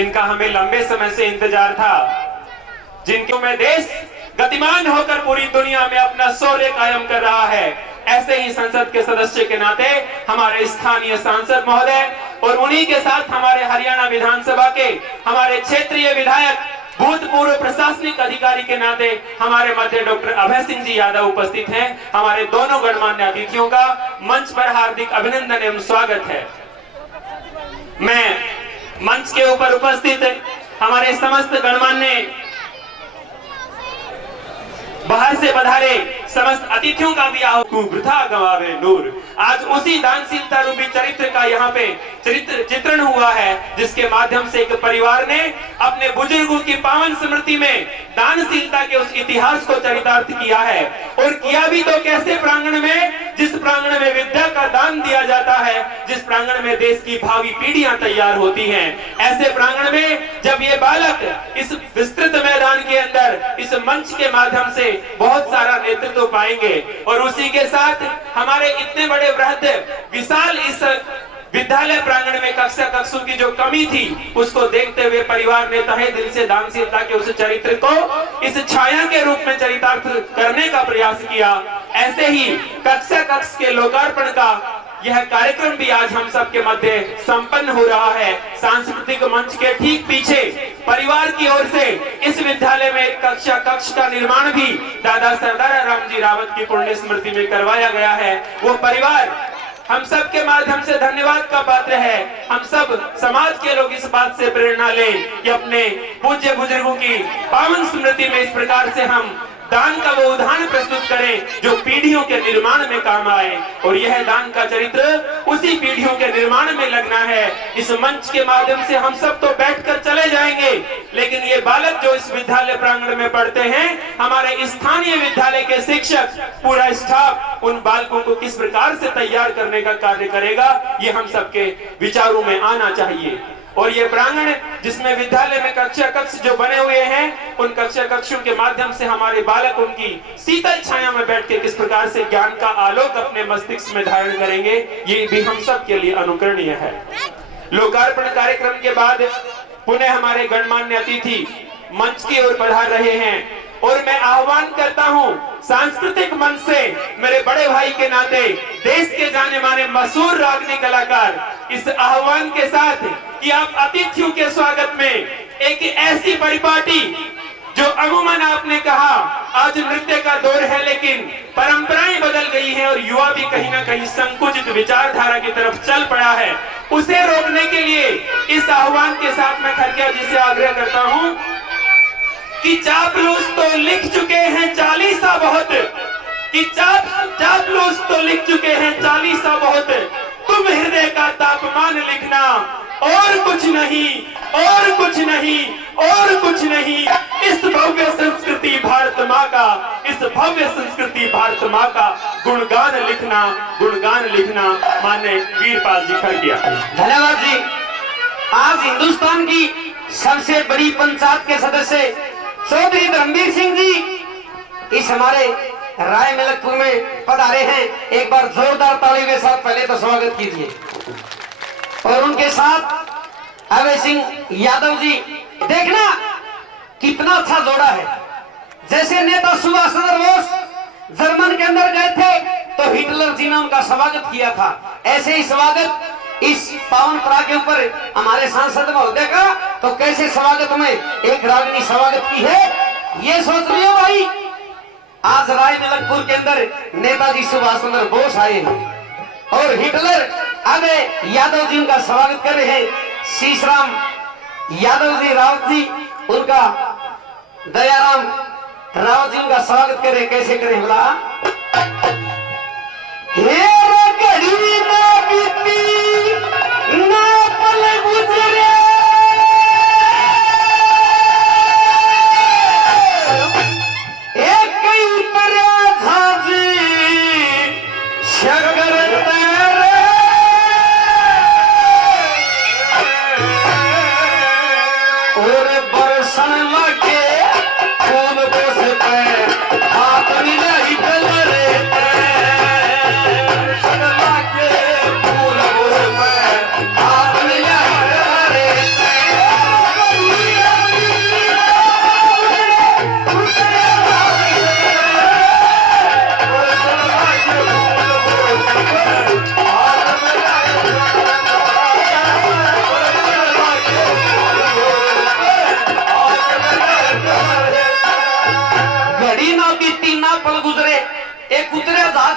जिनका हमें लंबे समय से इंतजार था, जिनके में देश गतिमान होकर पूरी दुनिया में अपना शौर्य कायम कर रहा है, ऐसे ही संसद के सदस्य के नाते हमारे स्थानीय सांसद महोदय और उन्हीं के साथ हमारे हरियाणा विधानसभा के हमारे क्षेत्रीय विधायक, भूतपूर्व प्रशासनिक अधिकारी के नाते हमारे मध्य डॉक्टर अभय सिंह जी यादव उपस्थित हैं। हमारे दोनों गणमान्य अतिथियों का मंच पर हार्दिक अभिनंदन एवं स्वागत है। मैं मंच के ऊपर उपस्थित हमारे समस्त गणमान्य बाहर से पधारे समस्त अतिथियों का भी आओ वृथा गवावे नूर। आज उसी दानशीलता रूपी चरित्र का यहाँ पे चित्रण हुआ है, जिसके माध्यम से एक परिवार ने अपने बुजुर्गों की पावन स्मृति में दानशीलता के उस इतिहास को चरितार्थ किया है। और किया भी तो कैसे प्रांगण में, जिस प्रांगण में विद्या का दान दिया जाता है, जिस प्रांगण में देश की भावी पीढ़ियां तैयार होती हैं, ऐसे प्रांगण में जब ये बालक इस विस्तृत मैदान के अंदर इस मंच के माध्यम से बहुत सारा नेतृत्व पाएंगे और उसी के साथ हमारे इतने बड़े वृहद विशाल इस विद्यालय प्रांगण में कक्षा कक्षों की जो कमी थी, उसको देखते हुए परिवार ने तहे दिल से दानशीलता के उस चरित्र को इस छाया के रूप में चरितार्थ करने का प्रयास किया। ऐसे ही कक्षा कक्ष के लोकार्पण का यह कार्यक्रम भी आज हम सबके मध्य संपन्न हो रहा है। सांस्कृतिक मंच के ठीक पीछे परिवार की ओर से इस विद्यालय में एक कक्षा कक्ष का निर्माण भी दादा सरदार रामजी रावत की पुण्य स्मृति में करवाया गया है। वो परिवार हम सब के माध्यम से धन्यवाद का पात्र है। हम सब समाज के लोग इस बात से प्रेरणा लें कि अपने पूज्य बुजुर्गों की पावन स्मृति में इस प्रकार से हम दान का वो उदाहरण प्रस्तुत करें जो पीढ़ियों के निर्माण में काम आए। और यह दान का चरित्र उसी पीढ़ियों के निर्माण में लगना है। इस मंच के माध्यम से हम सब तो बैठकर चले जाएंगे, लेकिन ये बालक जो इस विद्यालय प्रांगण में पढ़ते हैं, हमारे स्थानीय विद्यालय के शिक्षक, पूरा स्टाफ उन बालकों को किस प्रकार से तैयार करने का कार्य करेगा, ये हम सबके विचारों में आना चाहिए। और ये प्रांगण जिसमें विद्यालय में कक्षा कक्ष जो बने हुए हैं, उन कक्षा कक्षों के माध्यम से हमारे बालक उनकी शीतल छाया में बैठ के किस प्रकार से ज्ञान का आलोक अपने मस्तिष्क में धारण करेंगे, ये भी हम सब के लिए अनुकरणीय है। लोकार्पण कार्यक्रम के बाद पुनः हमारे गणमान्य अतिथि मंच की ओर पधार रहे हैं और मैं आह्वान करता हूं सांस्कृतिक मंच से मेरे बड़े भाई के नाते देश के जाने माने मशहूर रागनी कलाकार इस आह्वान के साथ कि आप अतिथियों के स्वागत में एक ऐसी परिपाटी जो अमूमन आपने कहा आज नृत्य का दौर है, लेकिन परंपराएं बदल गई हैं और युवा भी कहीं ना कहीं संकुचित विचारधारा की तरफ चल पड़ा है, उसे रोकने के लिए इस आह्वान के साथ मैं खरकिया जी से आग्रह करता हूं कि चापलूस तो लिख चुके हैं चालीसा बहुत, कि चापलूस तो लिख चुके हैं चालीसा बहुत, तुम हृदय का तापमान लिखना और कुछ नहीं, और कुछ नहीं, और कुछ नहीं। इस भव्य संस्कृति भारत माँ का, इस भव्य संस्कृति भारत माँ का गुणगान लिखना, गुणगान लिखना। माननीय वीरपाल जी खरकिया। धन्यवाद जी। आज हिंदुस्तान की सबसे बड़ी पंचायत के सदस्य चौधरी धर्मवीर सिंह जी इस हमारे राय मलकपुर में पधारे हैं। एक बार जोरदार ताली के साथ पहले तो स्वागत कीजिए। और उनके साथ अभय सिंह यादव जी, देखना कितना अच्छा जोड़ा है। जैसे नेता सुभाष चंद्र बोस जर्मन के अंदर गए थे तो हिटलर जी ने उनका स्वागत किया था, ऐसे ही स्वागत इस पावन परा के ऊपर हमारे सांसद महोदय का तो कैसे स्वागत में एक रागिनी स्वागत की है, ये सोच लियो भाई। आज राय मलकपुर के अंदर नेताजी सुभाष चंद्र बोस आए हैं और हिटलर अभय यादव जी उनका स्वागत कर रहे हैं। शीशराम यादव जी रावत जी उनका, दयाराम रावत जी उनका स्वागत कर रहे, कैसे करें बोला।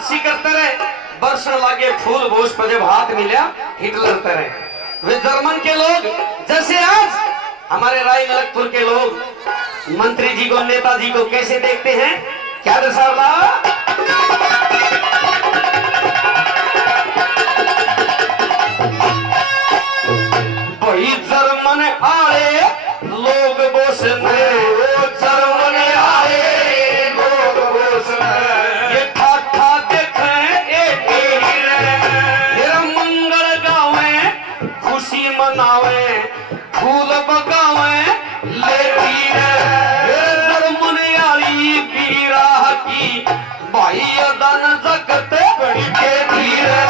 सी करते रहे, बरसन लागे फूल बोस पर जब हाथ मिला हिटलर तरह। वे जर्मन के लोग जैसे आज हमारे राय मलकपुर के लोग मंत्री जी को, नेताजी को कैसे देखते हैं, क्या दर्शाता? वही जर्मन आए लोग बोसने, जर्मन आए लोग बोसने, ये ठाठा देखें एक फिर मंगल गावे, खुशी मनावे, फूल बगावे, लेती जर्मन आली बीरा की भाई अदन जगते बड़ी के धीरे,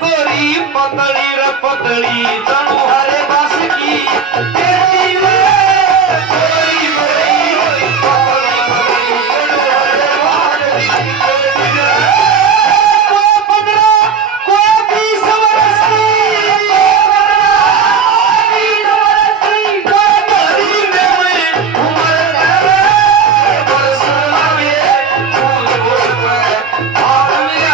गोरी पतली रे पतली जनू हरे बस की तेरी रे गोरी गोरी पतली पतली जनू हरे बस की तेरी रे। कोई 15 कोई 20 वर्ष की, कोई गली में उम्र है बरस लगे फूल बोस पे हाथ में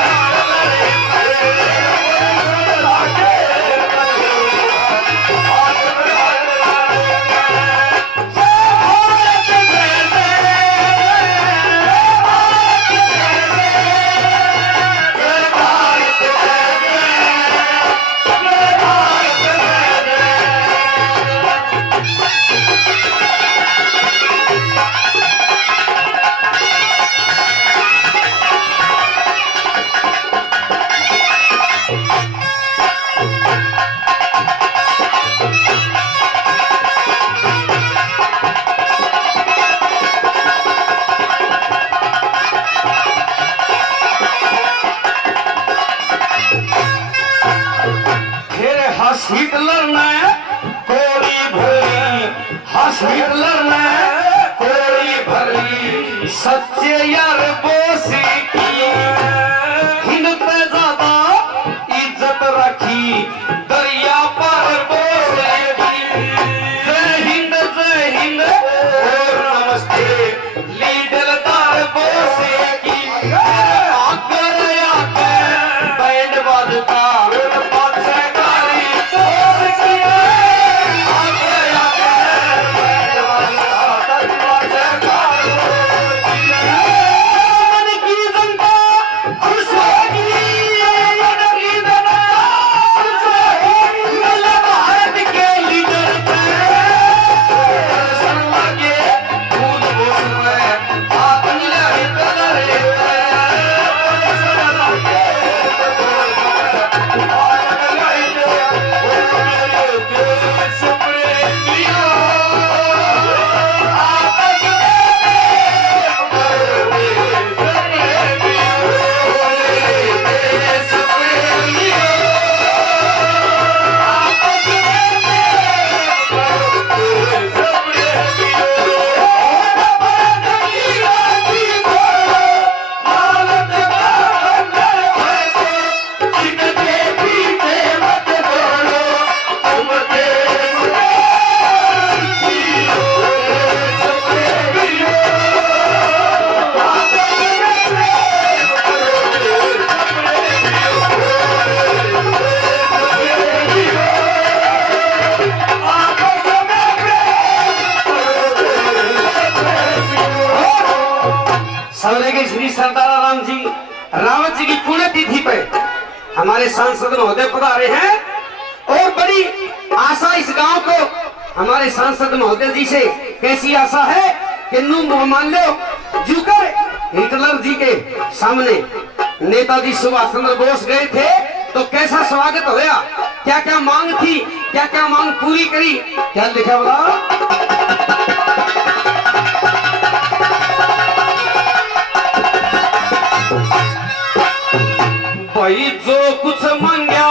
हिटलर ने कोड़ी भरी, हिटलर ने कोड़ी भरी, सच्चे यार बोस की हिंद पे ज्यादा इज्जत रखी, दरिया पर बोस की। जय हिंद और नमस्ते लीडरदार बोस की। आकर बैंड बाजता श्री सरदार राम जी रावत जी की पुण्यतिथि पे हमारे सांसद महोदय पधारे हैं और बड़ी आशा इस गांव को हमारे सांसद महोदय जी से कैसी आशा है कि मान लो जुकर हिटलर जी के सामने नेताजी सुभाष चंद्र बोस गए थे तो कैसा स्वागत होया, क्या क्या मांग थी, क्या क्या मांग पूरी करी, क्या लिखा बोला। भाई जो कुछ मांगा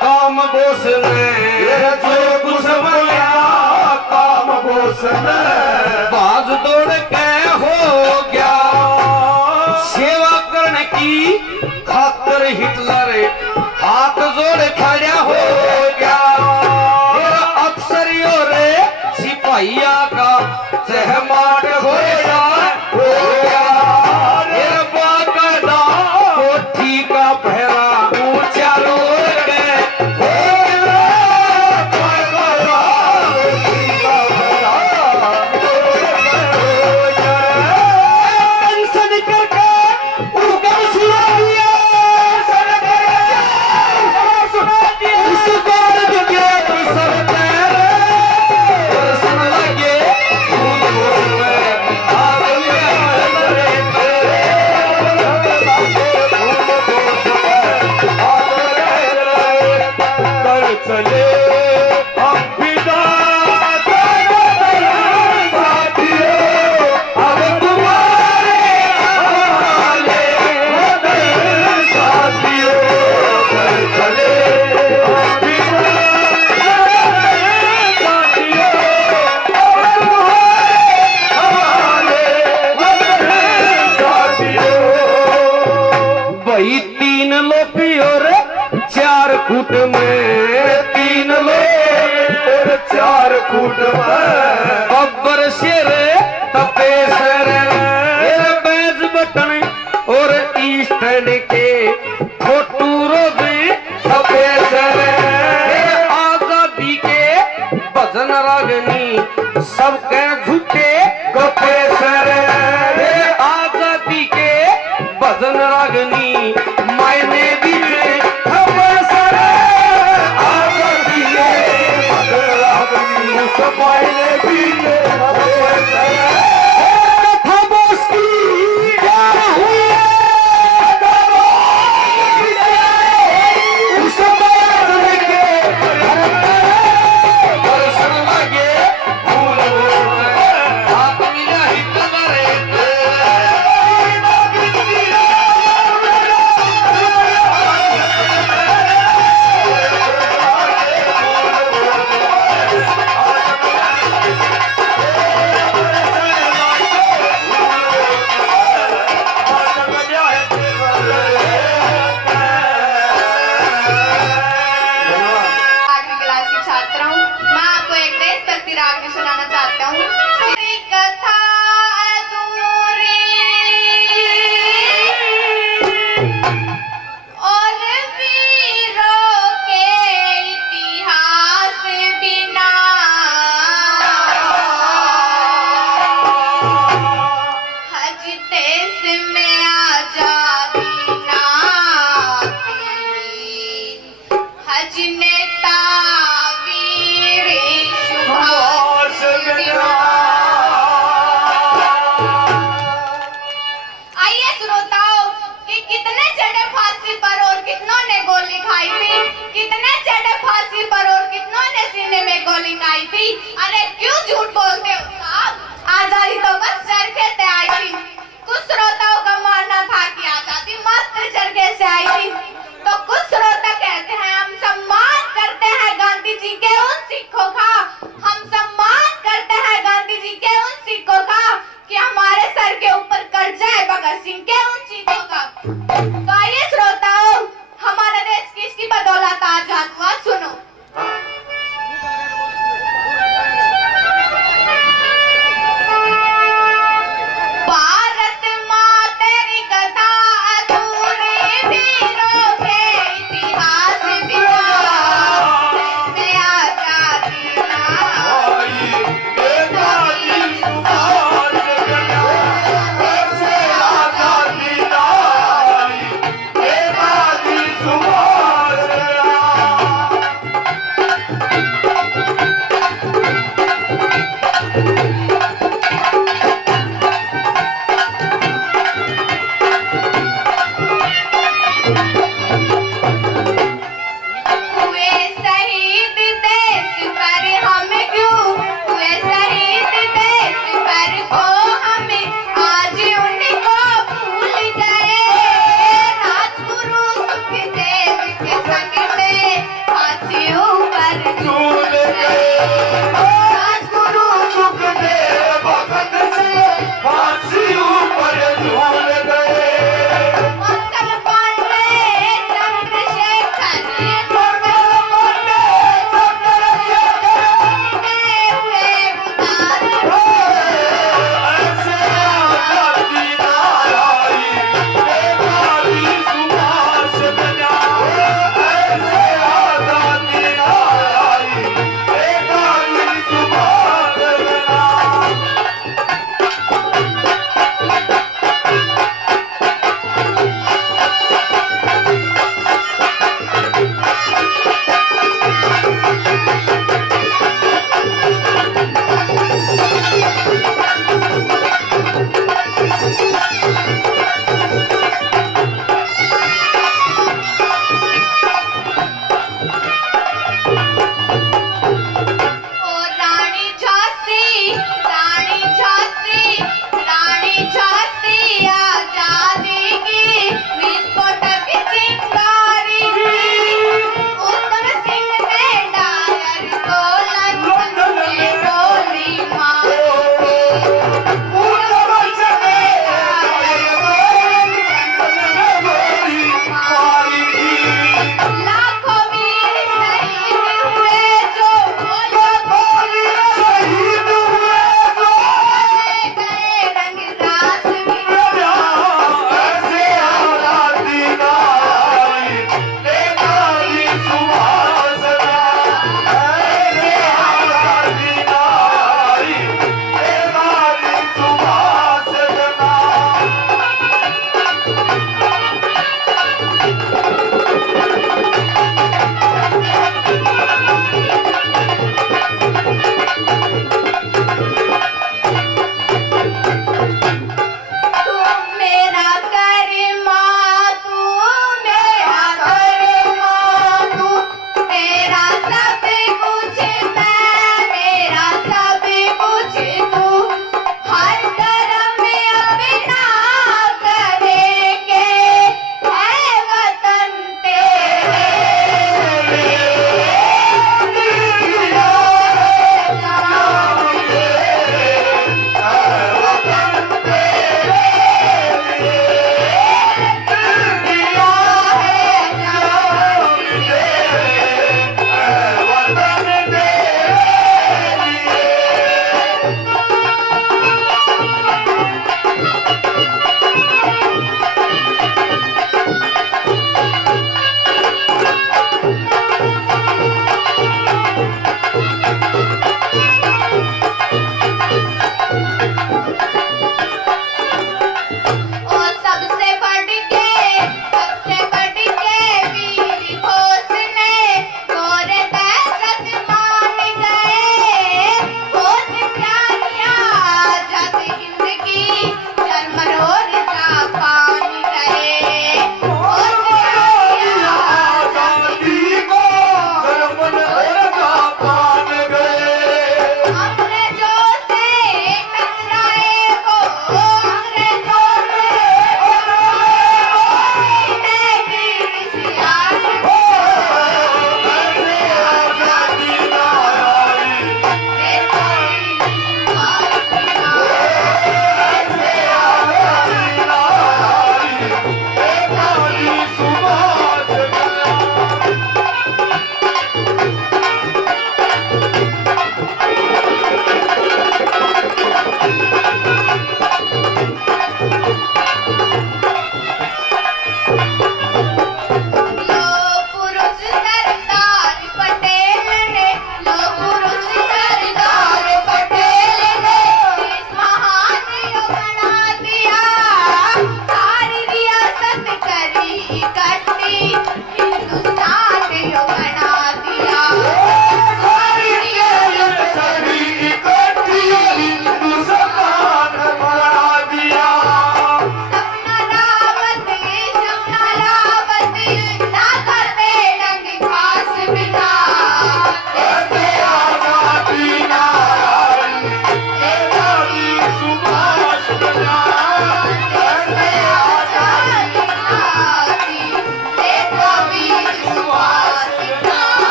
काम बोस ने, जो कुछ मांगा काम बोस ने, बाज दौड़ के हो गया सेवा करने की खातिर हिटलर हाथ जोड़ खड़ा हो गया। अफसरियों रे सिपाहिया का सहमाट हो गया, चार फूट में बब्बर शेर तपेसर बैज बटन और ईस्टर्न के फोटू रोज तपेसर आजादी के भजन रागनी सबके झूठे कपेसर आजादी के भजन रागनी मायने भी कपेसर आजादी के भजन रागनी सब मायने भी कथा बोस की क्या हुई उस बार के दर्शन लगे फूल हाथ मिला ही कमरे आठवीं क्लास की छात्रा हूँ। मैं आपको एक देशभक्ति राग में सुनाना चाहता हूँ। तेरी कथा अधूरी और वीरों के इतिहास बिना हज देश में आजादी ना आती। हज नेता वीर सुभाष आइए श्रोताओं कि कितने चढ़े फांसी पर और कितनों ने गोली खाई थी। कितने चढ़े फांसी पर और कितनों ने सीने में गोली खाई थी। अरे क्यों झूठ बोलते हो साहब? आजादी तो बस चरखे से आई थी। कुछ श्रोताओं का मानना था कि आजादी मात्र चरखे से आई थी, तो कुछ श्रोता कहते हैं हम सम्मान करते हैं गांधी जी के उन सिखों का। हम सम्मान करते हैं गांधी जी के उन सिखों का कि हमारे सर के ऊपर कर जाए भगत सिंह के उन चीजों का। तो आइए श्रोताओं, हमारा देश किसकी बदौलत आजाद हुआ, सुनो।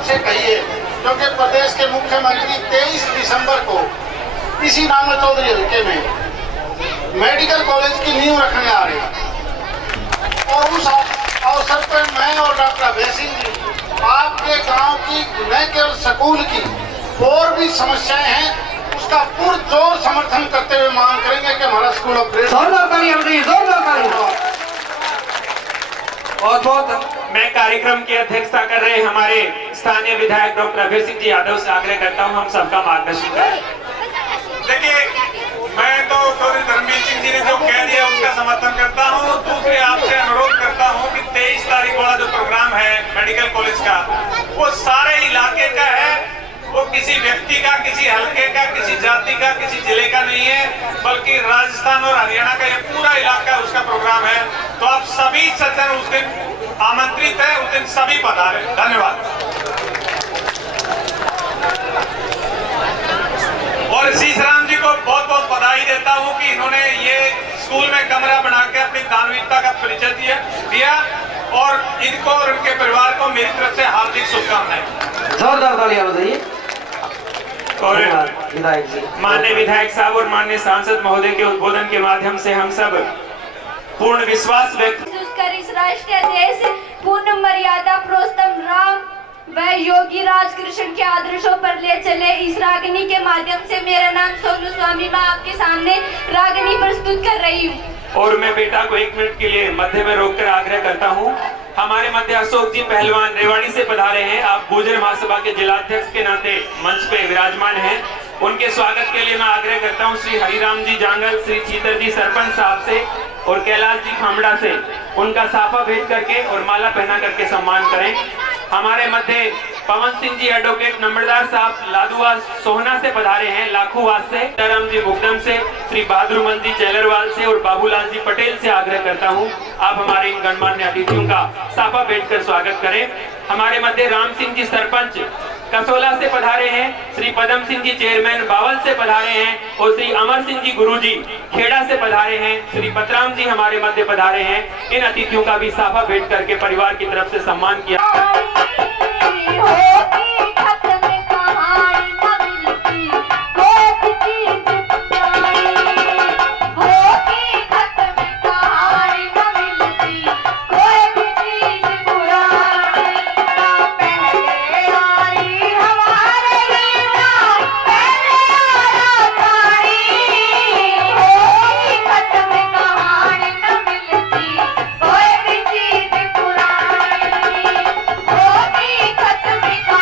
तरफ से कहिए, क्योंकि प्रदेश के मुख्यमंत्री 23 दिसंबर को इसी नांगल चौधरी हल्के में मेडिकल कॉलेज की नींव रखने आ रहे हैं और उस अवसर पर मैं और डॉक्टर अभय सिंह जी आपके गांव की न केवल स्कूल की और भी समस्याएं हैं उसका पुरजोर समर्थन करते हुए मांग करेंगे कि हमारा स्कूल अपग्रेड। जोरदार तालियां बजाइए, जोरदार तालियां। बहुत बहुत मैं कार्यक्रम की अध्यक्षता कर रहे हमारे स्थानीय विधायक डॉक्टर अभय सिंह जी यादव से आग्रह करता हूं हम सबका मार्गदर्शन करें। देखिए, मैं तो चौधरी धर्मवीर सिंह जी ने जो कह दिया उसका समर्थन करता हूं। दूसरे आपसे अनुरोध करता हूं कि 23 तारीख वाला जो प्रोग्राम है मेडिकल कॉलेज का, वो सारे इलाके का है। वो किसी व्यक्ति का, किसी हल्के का, किसी जाति का, किसी जिले का नहीं है, बल्कि राजस्थान और हरियाणा का ये पूरा इलाका उसका प्रोग्राम है। तो आप सभी सज्जन उस दिन आमंत्रित है, उस दिन सभी पधारे। धन्यवाद। और शीशराम जी को बहुत बहुत बधाई देता हूं कि इन्होंने ये स्कूल में कमरा बना के अपनी दानवीरता का परिचय दिया और इनको और उनके परिवार को मेरी तरफ से हार्दिक शुभकामनाएं। जोरदार तालियां बजाइए। और विधायक जी, माननीय विधायक साहब और माननीय सांसद महोदय के उद्बोधन के माध्यम से हम सब पूर्ण विश्वास व्यक्त कर इस राष्ट्रीय अध्यक्ष पूर्ण मर्यादा पुरुषोत्तम राम व योगी राज कृष्ण के आदर्शों पर ले चले। इस रागनी के माध्यम से मेरा नाम सोनू स्वामी, मैं आपके सामने रागनी प्रस्तुत कर रही हूँ। और मैं बेटा को 1 मिनट के लिए मध्य में रोककर आग्रह करता हूं। हमारे मध्य अशोक जी पहलवान रेवाड़ी से पधारे हैं। आप गुर्जर महासभा के जिलाध्यक्ष के नाते मंच पे विराजमान हैं। उनके स्वागत के लिए मैं आग्रह करता हूं श्री हरिराम जी जांगल, श्री चीतर जी सरपंच साहब से और कैलाश जी खामड़ा से उनका साफा भेंट करके और माला पहना करके सम्मान करें। हमारे मध्य पवन सिंह जी एडवोकेट नंबरदार साहब लादुआ सोहना से पधारे हैं, लाखूवास से, राम जी मुकदम से, श्री बहादुरमल जी चैलरवाल से और बाबूलाल जी पटेल से आग्रह करता हूं आप हमारे इन गणमान्य अतिथियों का साफा भेंट कर स्वागत करें। हमारे मध्य राम सिंह जी सरपंच कसोला से पधारे हैं, श्री पदम सिंह जी चेयरमैन बावल से पधारे हैं और श्री अमर सिंह जी गुरुजी खेड़ा से पधारे हैं। श्री पतराम जी हमारे मध्य पधारे हैं। इन अतिथियों का भी साफा भेंट करके परिवार की तरफ से सम्मान किया। कोई भी चीज पुरानी होगी खत्म।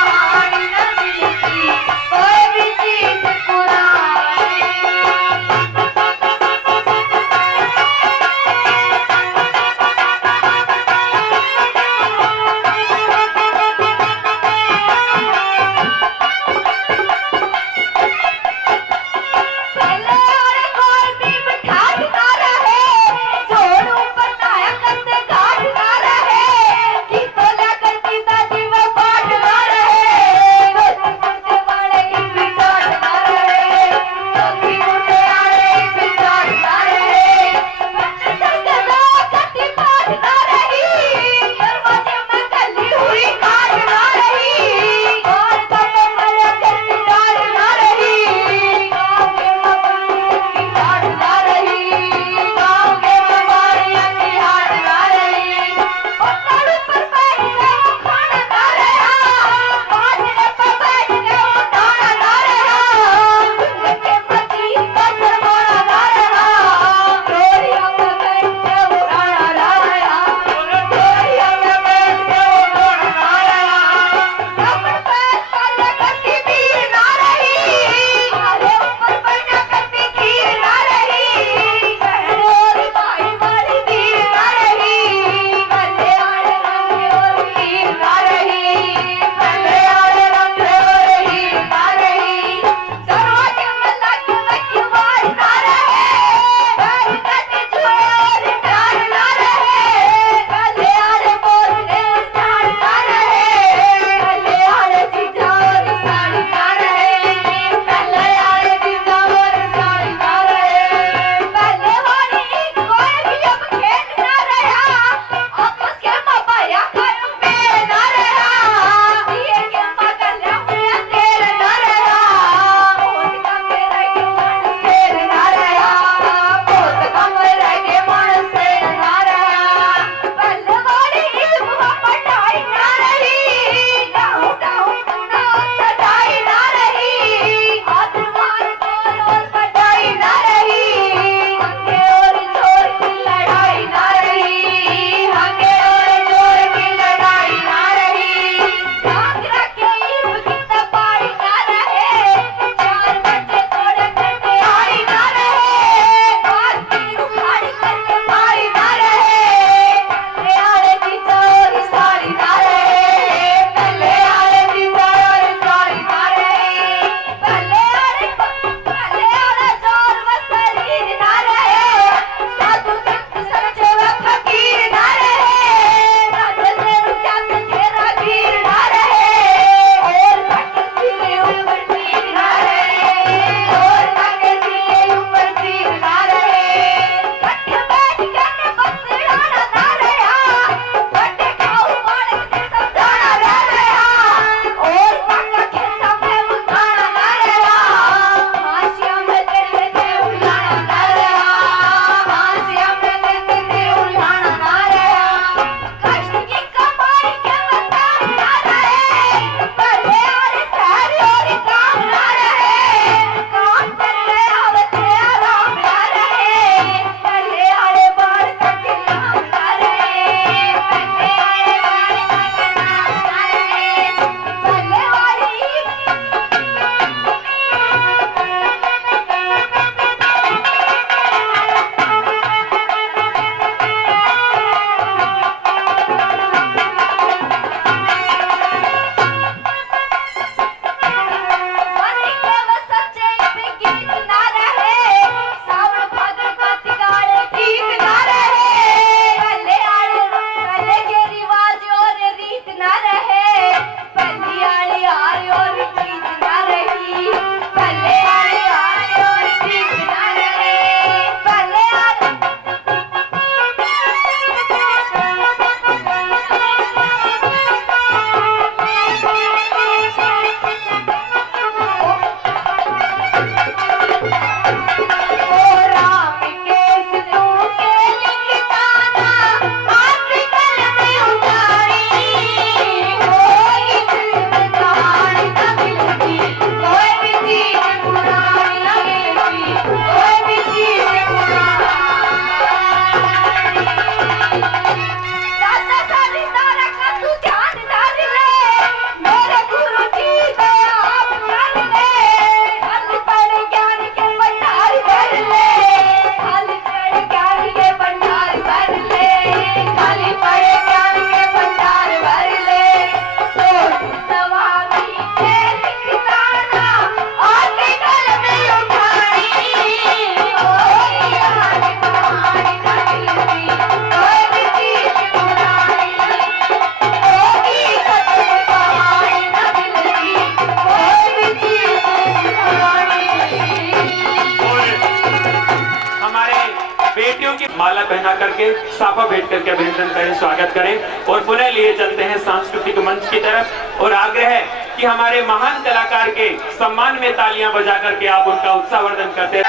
साफा भेंट करके अभिनंदन करें, स्वागत करें और पुनः लिए चलते हैं सांस्कृतिक मंच की तरफ। और आग्रह है कि हमारे महान कलाकार के सम्मान में तालियां बजा करके आप उनका उत्साहवर्धन करते हैं।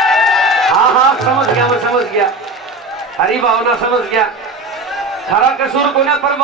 हाँ हाँ समझ गया, मैं समझ गया, हरी भावना समझ गया। खरा कसूर को ना पर